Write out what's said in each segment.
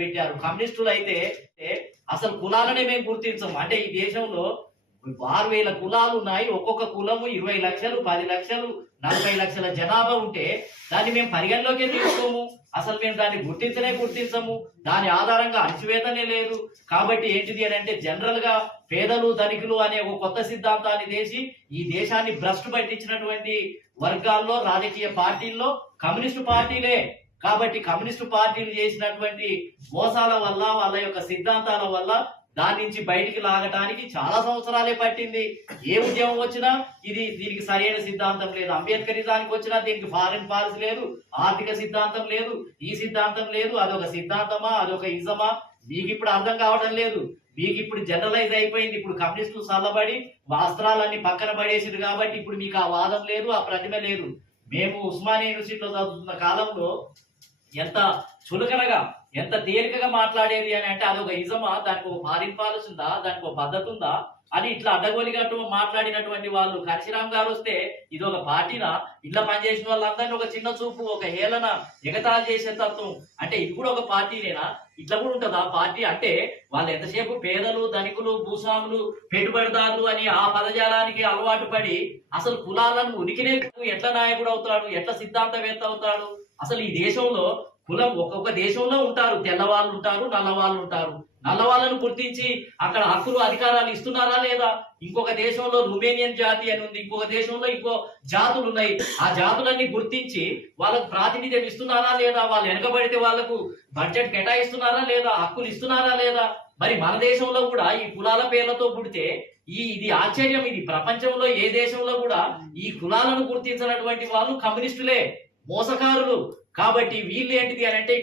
పెట్టారు. కమ్యూనిస్టులు అయితే అసలు కులాలనే మేము గుర్తించము. అంటే ఈ దేశంలో 6,000 కులాలు ఉన్నాయి. ఒక్కొక్క కులము 20 లక్షలు, 10 లక్షలు, 40 లక్షల జనాభా ఉంటే దాన్ని మేము పరిగణలోకే తీసుకోము. అసలు మేము దాన్ని గుర్తించము. దాని ఆధారంగా అణచివేతనే లేదు. కాబట్టి ఏంటిది అని అంటే జనరల్ గా పేదలు ధనికులు అనే ఒక కొత్త సిద్ధాంతాన్ని చేసి ఈ దేశాన్ని భ్రష్టు పట్టించినటువంటి వర్గాల్లో రాజకీయ పార్టీల్లో కమ్యూనిస్టు పార్టీలే. కాబట్టి కమ్యూనిస్టు పార్టీలు చేసినటువంటి మోసాల వల్ల వాళ్ళ యొక్క సిద్ధాంతాల వల్ల దాని నుంచి బయటికి లాగటానికి చాలా సంవత్సరాలే పట్టింది. ఏ ఉద్యమం వచ్చినా దీనికి సరైన సిద్ధాంతం లేదు. అంబేద్కరిజానికి వచ్చినా దీనికి ఫారెన్ పాలసీ లేదు, ఆర్థిక సిద్ధాంతం లేదు, ఈ సిద్ధాంతం లేదు. అదొక సిద్ధాంతమా, అదొక ఇజమా మీకు ఇప్పుడు అర్థం కావడం లేదు. మీకు ఇప్పుడు జనరలైజ్ అయిపోయింది. ఇప్పుడు కమ్యూనిస్టులు చల్లబడి వస్త్రాలన్నీ పక్కన పడేసారు కాబట్టి ఇప్పుడు మీకు ఆ వాదం లేదు, ఆ ప్రతిమ లేదు. మేము ఉస్మానియా యూనివర్సిటీలో చదువుతున్న కాలంలో ఎంత చులకనగా ఎంత తేలికగా మాట్లాడేది అని అంటే అదొక ఇజమా, దానికి ఒక ఫారిన్ పాలసీ ఉందా, దానికి ఒక పద్ధతి ఉందా అని ఇట్లా అడ్డగోలిగట్టు మాట్లాడినటువంటి వాళ్ళు కాశీరామ్ గారు వస్తే ఇది ఒక పార్టీనా, ఇట్లా పనిచేసిన వాళ్ళందరినీ ఒక చిన్న చూపు, ఒక హేళన, ఎగతాళి చేసే తత్వం. అంటే ఇది కూడా ఒక పార్టీనేనా? ఇట్లా కూడా ఉంటుందా పార్టీ? అంటే వాళ్ళు ఎంతసేపు పేదలు ధనికులు భూస్వాములు పెట్టుబడిదారులు అని ఆ పదజాలానికి అలవాటు పడి అసలు కులాలను ఉనికినే ఎట్లా నాయకుడు అవుతాడు, ఎట్లా సిద్ధాంతవేత్త అవుతాడు? అసలు ఈ దేశంలో కులం ఒక్కొక్క దేశంలో ఉంటారు. తెల్లవాళ్ళు ఉంటారు, నల్లవాళ్ళు ఉంటారు. నల్లవాళ్ళను గుర్తించి అక్కడ హక్కులు అధికారాలు ఇస్తున్నారా లేదా? ఇంకొక దేశంలో రుమేనియన్ జాతి అని ఉంది, ఇంకొక దేశంలో ఇంకో జాతులు ఉన్నాయి. ఆ జాతులన్నీ గుర్తించి వాళ్ళకు ప్రాతినిధ్యం ఇస్తున్నారా లేదా? వాళ్ళు వెనకబడితే వాళ్ళకు బడ్జెట్ కేటాయిస్తున్నారా లేదా? హక్కులు ఇస్తున్నారా లేదా? మరి మన దేశంలో కూడా ఈ కులాల పేర్లతో పుడితే ఇది ఆశ్చర్యం. ఇది ప్రపంచంలో ఏ దేశంలో కూడా ఈ కులాలను గుర్తించినటువంటి వాళ్ళు కమ్యూనిస్టులే, మోసకారులు. కాబట్టి వీళ్ళు ఏంటిది అని అంటే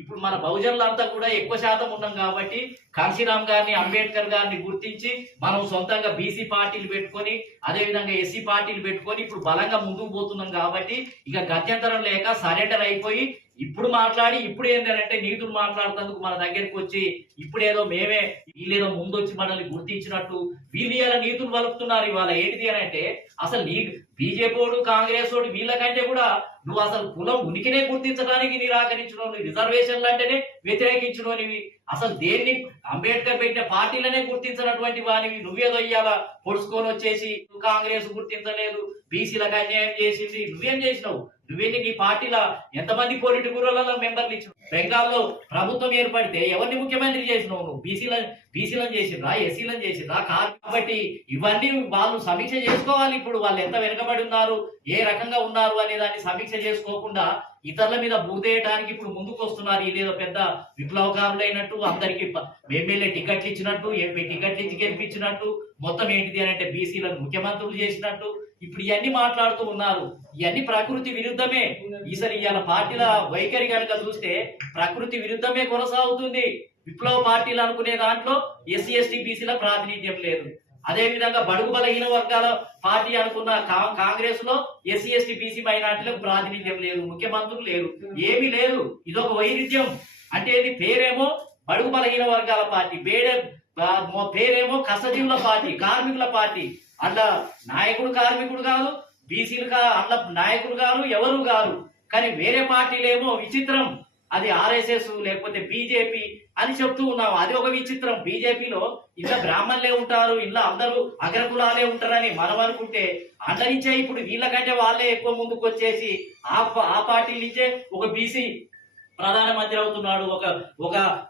ఇప్పుడు మన బహుజనులంతా కూడా ఎక్కువ శాతం ఉన్నాం కాబట్టి కాశీరామ్ గారిని అంబేద్కర్ గారిని గుర్తించి మనం సొంతంగా బీసీ పార్టీలు పెట్టుకొని అదేవిధంగా ఎస్సీ పార్టీలు పెట్టుకొని ఇప్పుడు బలంగా ముందుకు పోతున్నాం కాబట్టి ఇక గత్యంతరం లేక సరెండర్ అయిపోయి ఇప్పుడు మాట్లాడి ఇప్పుడు ఏంటంటే నీతులు మాట్లాడుతందుకు మన దగ్గరికి వచ్చి ఇప్పుడేదో మేమే వీళ్ళేదో ముందు వచ్చి మనల్ని గుర్తించినట్టు వీళ్ళు ఇలా నీతులు వలుపుతున్నారు. ఇవాళ ఏంటిది అని అంటే అసలు బీజేపీ కాంగ్రెస్ వీళ్ళకంటే కూడా నువ్వు అసలు కులం ఉనికినే గుర్తించడానికి నిరాకరించడం, రిజర్వేషన్లు అంటేనే వ్యతిరేకించడనివి, అసలు దేన్ని అంబేద్కర్ పెట్టిన పార్టీలనే గుర్తించినటువంటి వానివి నువ్వేదో ఇయ్యాల పొడుచుకొని వచ్చేసి కాంగ్రెస్ గుర్తించలేదు, బీసీలకు అన్యాయం చేసింది. నువ్వేం చేసినావు? నువ్వేంటి నీ పార్టీలో ఎంతమంది పొలిట్ బ్యూరోలలో మెంబర్లు ఇచ్చినావు? బెంగాల్లో ప్రభుత్వం ఏర్పడితే ఎవరిని ముఖ్యమంత్రి చేసినావు? నువ్వు బీసీలను చేసిరా, ఎస్సీలను చేసిరా? కాబట్టి ఇవన్నీ వాళ్ళు సమీక్ష చేసుకోవాలి. ఇప్పుడు వాళ్ళు ఎంత వెనుకబడి ఉన్నారు, ఏ రకంగా ఉన్నారు అనే దాన్ని సమీక్ష చేసుకోకుండా ఇతరుల మీద బూదేయడానికి ఇప్పుడు ముందుకు వస్తున్నారు. ఇదేదో పెద్ద విప్లవకారులైనట్టు, అందరికి ఎమ్మెల్యే టికెట్లు ఇచ్చినట్టు, ఎంపీ టికెట్లు ఇచ్చి గెలిపించినట్టు, మొత్తం ఏంటిది అని అంటే బీసీలను ముఖ్యమంత్రులు చేసినట్టు ఇప్పుడు ఇవన్నీ మాట్లాడుతూ ఉన్నారు. ఇవన్నీ ప్రకృతి విరుద్ధమే. ఈసారి ఇవాళ పార్టీల వైఖరి కనుక చూస్తే ప్రకృతి విరుద్ధమే కొనసాగుతుంది. విప్లవ పార్టీలు అనుకునే దాంట్లో ఎస్సీ ఎస్టీ బీసీల ప్రాతినిధ్యం లేదు. అదే విధంగా బడుగు బలహీన వర్గాల పార్టీ అనుకున్న కాంగ్రెస్ లో ఎస్సీ ఎస్టీ బీసీ మైనార్టీలకు ప్రాతినిధ్యం లేదు, ముఖ్యమంత్రులు లేరు, ఏమీ లేదు. ఇదొక వైరుధ్యం. అంటే ఇది పేరేమో బడుగు బలహీన వర్గాల పార్టీ, పేరేమో కష్టజీవుల పార్టీ, కార్మికుల పార్టీ. అట్లా నాయకుడు కార్మికుడు కాదు, బీసీలు అట్లా నాయకుడు గారు ఎవరు గారు. కానీ వేరే పార్టీలేమో విచిత్రం, అది ఆర్ఎస్ఎస్ లేకపోతే బీజేపీ అని చెప్తూ ఉన్నాం. అది ఒక విచిత్రం. బీజేపీలో ఇలా బ్రాహ్మణులే ఉంటారు, ఇలా అందరూ అగ్రకులాలే ఉంటారని మనం అనుకుంటే అంతరించే ఇప్పుడు వీళ్ళకంటే వాళ్ళే ఎక్కువ ముందుకు వచ్చేసి ఆ పార్టీ నుంచే ఒక బీసీ ప్రధానమంత్రి అవుతున్నాడు,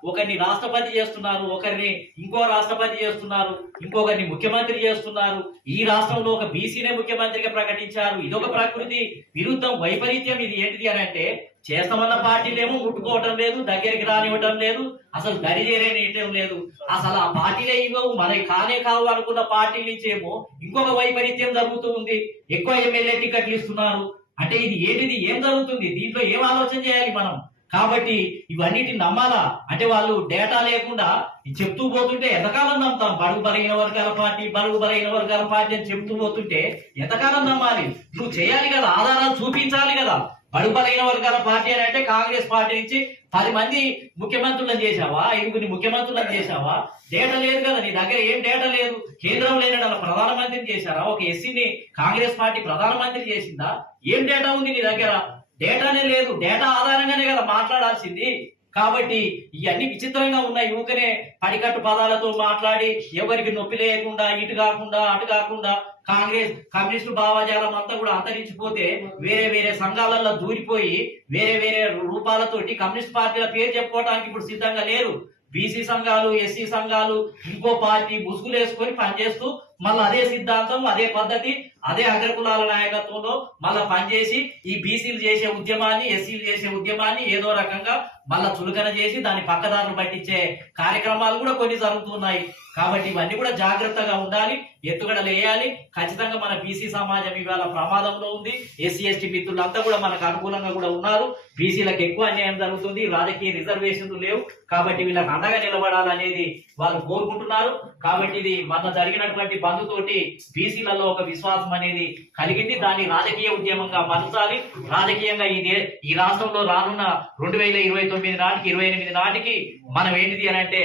ఒకరిని రాష్ట్రపతి చేస్తున్నారు, ఒకరిని ఇంకో రాష్ట్రపతి చేస్తున్నారు, ఇంకొకరిని ముఖ్యమంత్రి చేస్తున్నారు. ఈ రాష్ట్రంలో ఒక బీసీనే ముఖ్యమంత్రిగా ప్రకటించారు. ఇదొక ప్రకృతి విరుద్ధం, వైపరీత్యం. ఇది ఏంటిది అని అంటే చేస్తామన్న పార్టీలేమో ముట్టుకోవటం లేదు, దగ్గరికి రానివ్వటం లేదు, అసలు దరి చేరేయటం లేదు. అసలు ఆ పార్టీలే ఇవ్వవు, మనకి కావు అనుకున్న పార్టీ నుంచేమో ఇంకొక వైపరీత్యం జరుగుతూ ఉంది. ఎక్కువ ఎమ్మెల్యే టికెట్లు ఇస్తున్నారు. అంటే ఇది ఏంటిది? ఏం జరుగుతుంది? దీంట్లో ఏం ఆలోచన చేయాలి మనం? కాబట్టి ఇవన్నిటిని నమ్మాలా అంటే వాళ్ళు డేటా లేకుండా చెప్తూ పోతుంటే ఎంతకాలం నమ్ముతాం? బడుగు బలహీన వర్గాల పార్టీ అని చెప్తూ పోతుంటే ఎంతకాలం నమ్మాలి? నువ్వు చేయాలి కదా, ఆధారాలు చూపించాలి కదా. బడుగు బలహీన వర్గాల పార్టీ అని అంటే కాంగ్రెస్ పార్టీ నుంచి 10 మంది ముఖ్యమంత్రులను చేశావా, 5 ముఖ్యమంత్రులను చేశావా? డేటా లేదు కదా నీ దగ్గర, ఏం డేటా లేదు. కేంద్రం లేని ప్రధానమంత్రిని చేశారా? ఒక ఎస్సీని కాంగ్రెస్ పార్టీ ప్రధానమంత్రి చేసిందా? ఏం డేటా ఉంది నీ దగ్గర? డేటానే లేదు. డేటా ఆధారంగానే కదా మాట్లాడాల్సింది. కాబట్టి ఇవన్నీ విచిత్రంగా ఉన్నాయి. ఊకనే పడికట్టు పదాలతో మాట్లాడి ఎవరికి నొప్పి లేకుండా ఇటు కాకుండా అటు కాకుండా కాంగ్రెస్ కమ్యూనిస్టు భావజాలం అంతా కూడా అంతరించిపోతే వేరే వేరే సంఘాలలో దూరిపోయి వేరే వేరే రూపాలతోటి కమ్యూనిస్ట్ పార్టీల పేరు చెప్పుకోవడానికి ఇప్పుడు సిద్ధంగా లేరు. బీసీ సంఘాలు, ఎస్సీ సంఘాలు ఇంకో పార్టీ ముసుగులు వేసుకొని పనిచేస్తూ మళ్ళీ అదే సిద్ధాంతం, అదే పద్ధతి, అదే అగ్రకులాల నాయకత్వంలో మళ్ళా పనిచేసి ఈ బీసీలు చేసే ఉద్యమాన్ని, ఎస్సీలు చేసే ఉద్యమాన్ని ఏదో రకంగా మళ్ళా చులకన చేసి దాన్ని పక్కదారులు పట్టించే కార్యక్రమాలు కూడా కొన్ని జరుగుతున్నాయి. కాబట్టి ఇవన్నీ కూడా జాగ్రత్తగా ఉండాలి, ఎత్తుగడలు వేయాలి. ఖచ్చితంగా మన బీసీ సమాజం ఇవాళ ప్రమాదంలో ఉంది. ఎస్సీ ఎస్టీ మిత్రులంతా కూడా మనకు అనుకూలంగా కూడా ఉన్నారు. బీసీలకు ఎక్కువ అన్యాయం జరుగుతుంది, రాజకీయ రిజర్వేషన్లు లేవు. కాబట్టి వీళ్ళకి అండగా నిలబడాలనేది వాళ్ళు కోరుకుంటున్నారు. కాబట్టి ఇది మన జరిగినటువంటి బంధుతోటి బీసీలలో ఒక విశ్వాసం అనేది కలిగింది. దాన్ని రాజకీయ ఉద్యమంగా మలచాలి. రాజకీయంగా ఈ రాష్ట్రంలో రానున్న 2029 నాటికి 28 నాటికి మనం ఏంటిది అని అంటే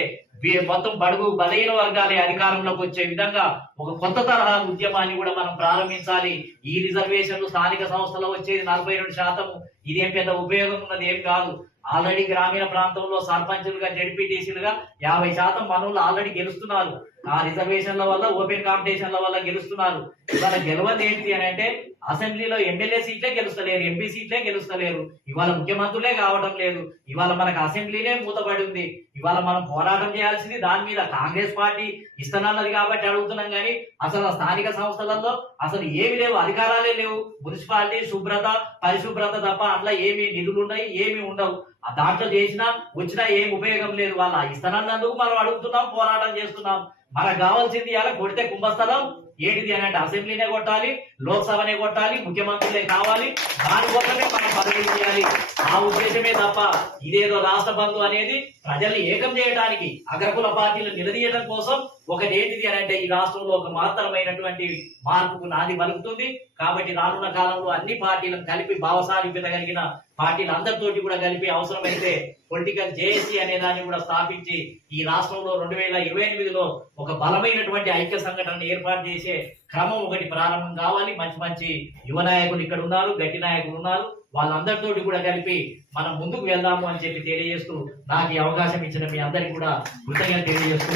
మొత్తం బడుగు బలహీన వర్గాలే అధికారంలోకి వచ్చే విధంగా ఒక కొత్త తరహా ఉద్యమాన్ని కూడా మనం ప్రారంభించాలి. ఈ రిజర్వేషన్లు స్థానిక సంస్థలో వచ్చేది 42%. ఇదేం పెద్ద ఉపయోగం ఉన్నది ఏం కాదు. ఆల్రెడీ గ్రామీణ ప్రాంతంలో సర్పంచులుగా, జడ్పీటీసీలుగా 50% మనోళ్ళు ఆల్రెడీ గెలుస్తున్నారు. ఆ రిజర్వేషన్ల వల్ల, ఓపెన్ కాంపిటీషన్ల వల్ల గెలుస్తున్నారు. ఇవాళ గెలవది ఏంటి అని అంటే అసెంబ్లీలో ఎమ్మెల్యే సీట్లే గెలుస్తలేరు, ఎంపీ సీట్లే గెలుస్తలేరు. ఇవాళ ముఖ్యమంత్రులే కావడం లేదు. ఇవాళ మనకు అసెంబ్లీనే మూతపడి ఉంది. ఇవాళ మనం పోరాటం చేయాల్సింది దాని మీద. కాంగ్రెస్ పార్టీ ఇస్తానన్నది కాబట్టి అడుగుతున్నాం కానీ అసలు స్థానిక సంస్థలలో అసలు ఏమి లేవు, అధికారాలే లేవు. మున్సిపాలిటీ శుభ్రత, పరిశుభ్రత తప్ప అట్లా ఏమి నిధులు ఉన్నాయి, ఏమి ఉండవు. ఆ దాంట్లో చేసినా వచ్చినా ఏం ఉపయోగం లేదు. వాళ్ళ ఇస్తానన్నందుకు మనం అడుగుతున్నాం, పోరాటం చేస్తున్నాం. మనకు కావాల్సింది ఇలా కొడితే కుంభస్థలం ఏంటిది అని అంటే అసెంబ్లీనే కొట్టాలి, లోక్సభనే కొట్టాలి, ముఖ్యమంత్రులే కావాలి. దానికోసమే మనం పదవి చేయాలి. ఆ ఉద్దేశమే తప్ప ఇదేదో రాష్ట్ర బంధు అనేది ప్రజల్ని ఏకం చేయడానికి, అగ్రకుల పార్టీలు నిలదీయడం కోసం ఒకటి ఏంటిది అని అంటే ఈ రాష్ట్రంలో ఒక మహత్తరమైనటువంటి మార్పుకు నాంది పలుకుతుంది. కాబట్టి రానున్న కాలంలో అన్ని పార్టీలను కలిపి భావసారూప్యత కలిగిన పార్టీలు అందరితోటి కూడా కలిపి అవసరమైతే పొలిటికల్ జేఏసీ అనే దాన్ని కూడా స్థాపించి ఈ రాష్ట్రంలో 2028లో ఒక బలమైనటువంటి ఐక్య సంఘటనను ఏర్పాటు చేసే క్రమం ఒకటి ప్రారంభం కావాలి. మంచి మంచి యువ నాయకులు ఇక్కడ ఉన్నారు, గట్టి నాయకులు ఉన్నారు. వాళ్ళందరితోటి కూడా కలిపి మనం ముందుకు వెళ్దాము అని చెప్పి తెలియజేస్తూ నాకు ఈ అవకాశం ఇచ్చిన మీ అందరికీ కూడా కృతజ్ఞతలు తెలియజేస్తూ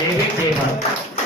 జై భీమ్, జై భారత్.